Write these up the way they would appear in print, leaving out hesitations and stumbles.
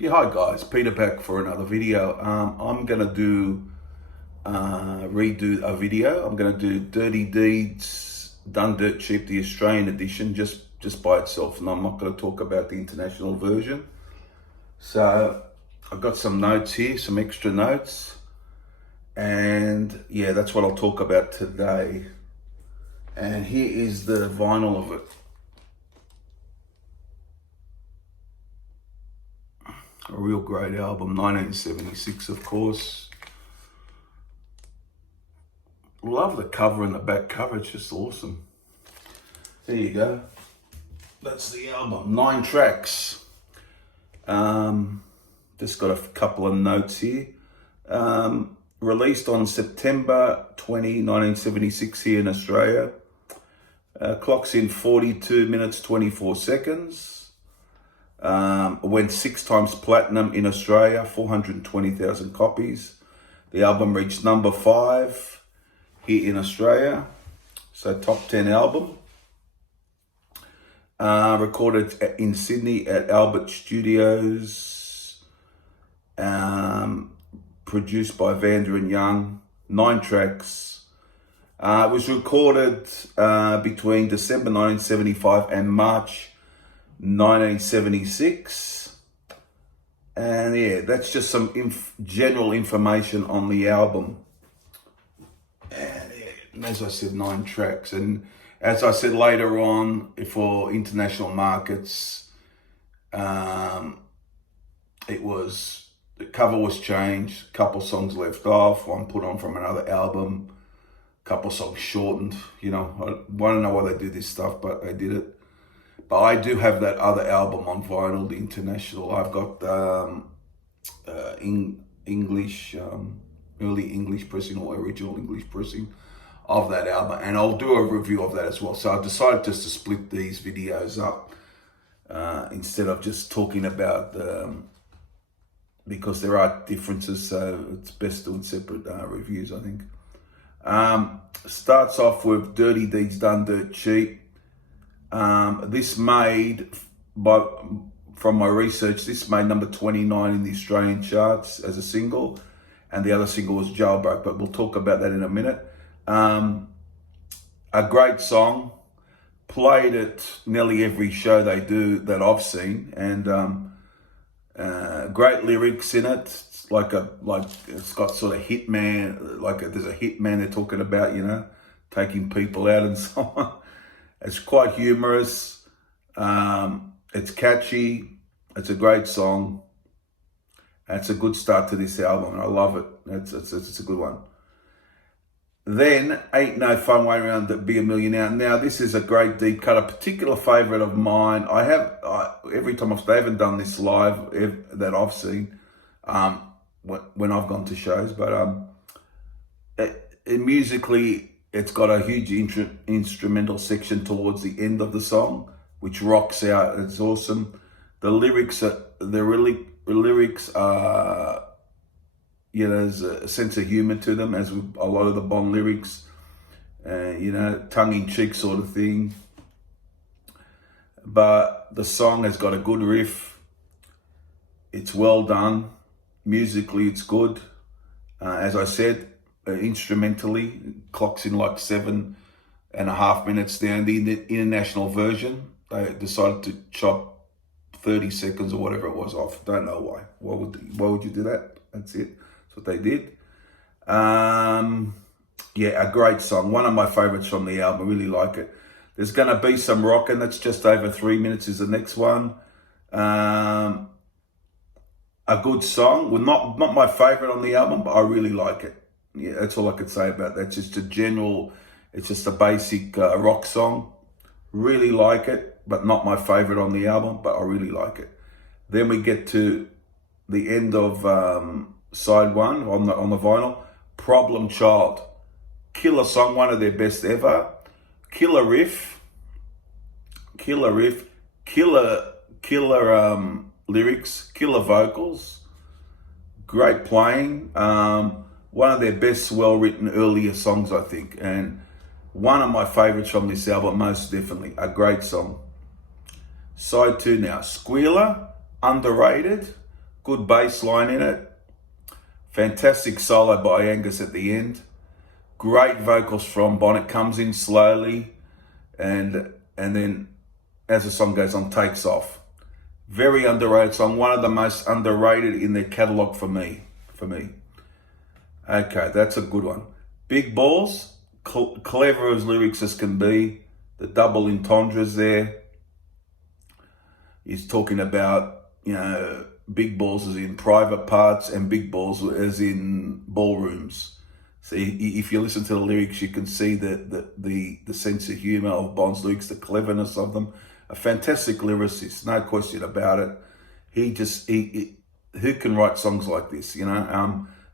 Yeah, hi guys, Peter back for another video. I'm gonna redo a video. I'm gonna do Dirty Deeds Done Dirt Cheap, the Australian edition, just by itself, and I'm not gonna talk about the international version. So I've got some notes here, some extra notes, and yeah, that's what I'll talk about today. And here is the vinyl of it. A real great album, 1976, of course. Love the cover and the back cover, it's just awesome. There you go. That's the album, 9 tracks. Just got a couple of notes here. Released on September 20, 1976 here in Australia. Clocks in 42 minutes, 24 seconds. Went 6 times platinum in Australia, 420,000 copies. The album reached number 5 here in Australia, so top 10 album. Recorded in Sydney at Albert Studios. Produced by Vanda and Young. 9 tracks. It was recorded between December 1975 and March 1976, and yeah, that's just some general information on the album. And, yeah, and as I said, 9 tracks, and as I said later on, for international markets, the cover was changed, a couple songs left off, one put on from another album, a couple songs shortened. You know, I don't know why they do this stuff, but they did it. But I do have that other album on vinyl, the international. I've got English, early English pressing or original English pressing of that album, and I'll do a review of that as well. So I decided just to split these videos up instead of just talking about because there are differences, so it's best doing separate reviews, I think. Starts off with Dirty Deeds Done Dirt Cheap. This made, from my research, this made number 29 in the Australian charts as a single, and the other single was Jailbreak, but we'll talk about that in a minute. A great song, played at nearly every show they do that I've seen, and great lyrics in it. It's it's got sort of hitman, there's a hitman they're talking about, you know, taking people out and so on. It's quite humorous. It's catchy. It's a great song. It's a good start to this album, and I love it. It's a good one. Then, Ain't No Fun Way Around to Be a Millionaire. Now, this is a great deep cut, a particular favourite of mine. Every time they haven't done this live that I've seen when I've gone to shows, but musically, it's got a huge instrumental section towards the end of the song, which rocks out. It's awesome. The lyrics are, you know, there's a sense of humor to them, as with a lot of the Bond lyrics, you know, tongue-in-cheek sort of thing. But the song has got a good riff. It's well done. Musically, it's good. As I said, instrumentally, clocks in like 7.5 minutes down. The international version, they decided to chop 30 seconds or whatever it was off. Don't know why. Why would you do that? That's it. That's what they did. Yeah, a great song. One of my favorites from the album. I really like it. There's going to be some rocking. That's just over 3 minutes is the next one. A good song. Well, not my favorite on the album, but I really like it. Yeah, that's all I could say about that. It's just it's just a basic rock song. Really like it, but not my favorite on the album, but I really like it. Then we get to the end of side 1 on the vinyl. Problem Child. Killer song, one of their best ever. Killer riff. Killer lyrics, killer vocals. Great playing. One of their best well-written earlier songs, I think. And one of my favorites from this album, most definitely. A great song. Side 2 now. Squealer, underrated. Good bass line in it. Fantastic solo by Angus at the end. Great vocals from Bonnet. Comes in slowly, and then as the song goes on, takes off. Very underrated song. One of the most underrated in their catalogue for me. Okay, that's a good one. Big Balls, clever as lyrics as can be. The double entendres there. He's talking about, big balls as in private parts and big balls as in ballrooms. So if you listen to the lyrics, you can see the sense of humour of Bond's lyrics, the cleverness of them. A fantastic lyricist, no question about it. Who can write songs like this?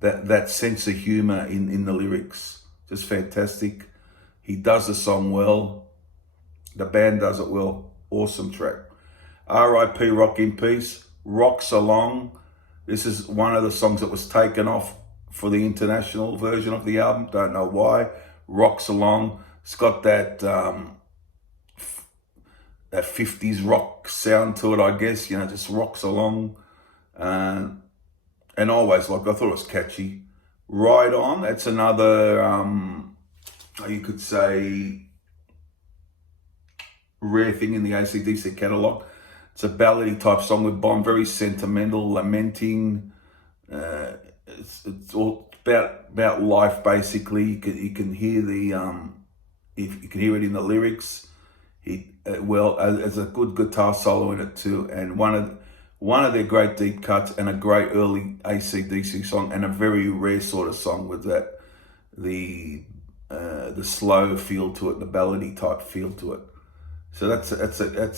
That sense of humour in the lyrics, just fantastic. He does the song well. The band does it well. Awesome track. R.I.P. Rock in Peace. Rocks Along. This is one of the songs that was taken off for the international version of the album. Don't know why. Rocks Along. It's got that 50s rock sound to it, I guess. Just rocks along. And always, I thought it was catchy. Ride On. That's another, you could say, rare thing in the AC/DC catalogue. It's a ballady type song with Bond, very sentimental, lamenting. It's all about life basically. You can hear you can hear it in the lyrics. There's a good guitar solo in it too, and one of their great deep cuts, and a great early AC/DC song, and a very rare sort of song with the slow feel to it, the ballady type feel to it. So that's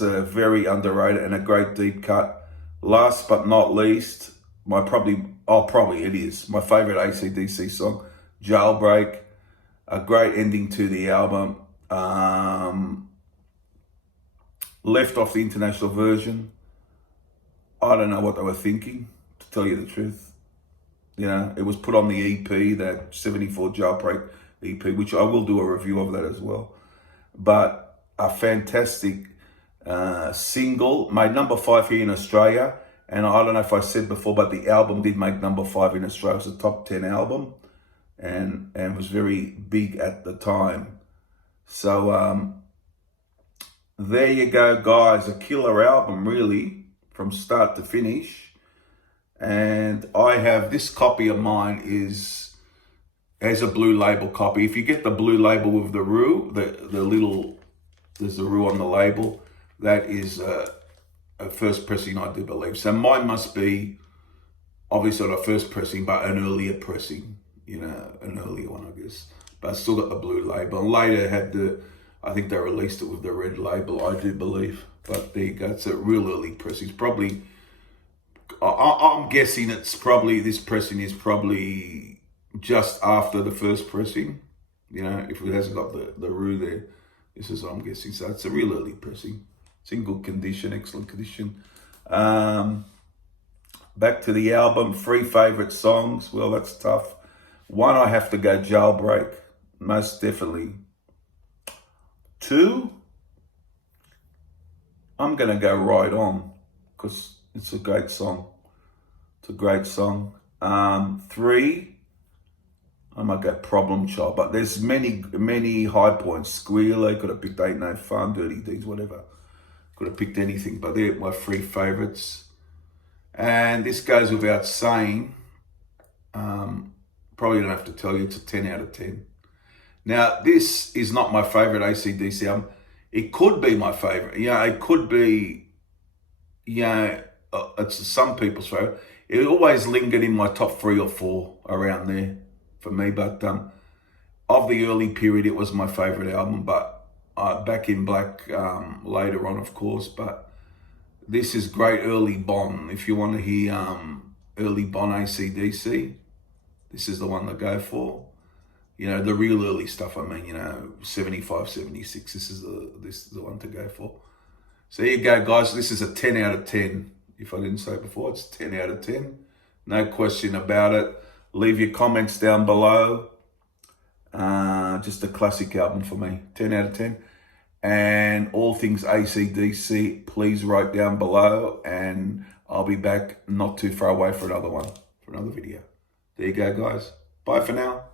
a very underrated and a great deep cut. Last but not least, it is my favorite AC/DC song, Jailbreak. A great ending to the album. Left off the international version. I don't know what they were thinking, to tell you the truth. It was put on the EP, that 74 Jailbreak EP, which I will do a review of that as well. But a fantastic single, made number 5 here in Australia. And I don't know if I said before, but the album did make number 5 in Australia. It was a top 10 album and was very big at the time. So there you go, guys. A killer album, really, from start to finish. And I have this copy of mine as a blue label copy. If you get the blue label with the Roo, there's a Roo on the label. That is a first pressing, I do believe. So mine must be obviously not a first pressing, but an earlier pressing, an earlier one, I guess. But I still got the blue label. And later I think they released it with the red label, I do believe. But there you go. It's a real early pressing. It's probably, I'm guessing this pressing is probably just after the first pressing. If it hasn't got the Roo there. This is what I'm guessing. So it's a real early pressing. It's in good condition, excellent condition. Back to the album. 3 favourite songs. Well, that's tough. One, I have to go Jailbreak. Most definitely. 2, I'm going to go Ride On, because it's a great song. 3, I might go Problem Child, but there's many high points. Squealer, could have picked Ain't No Fun, Dirty Deeds, whatever. Could have picked anything, but they're my 3 favourites. And this goes without saying, probably don't have to tell you, it's a 10 out of 10. Now, this is not my favourite AC/DC album. It could be my favourite. It could be, it's some people's favourite. It always lingered in my top 3 or 4 around there for me, but of the early period, it was my favourite album, but Back in Black later on, of course. But this is great early Bond. If you want to hear early Bond AC/DC, this is the one to go for. The real early stuff, 75, 76, this is the one to go for. So there you go, guys. This is a 10 out of 10. If I didn't say it before, it's 10 out of 10. No question about it. Leave your comments down below. Just a classic album for me. 10 out of 10. And all things AC/DC, please write down below. And I'll be back not too far away for another one, for another video. There you go, guys. Bye for now.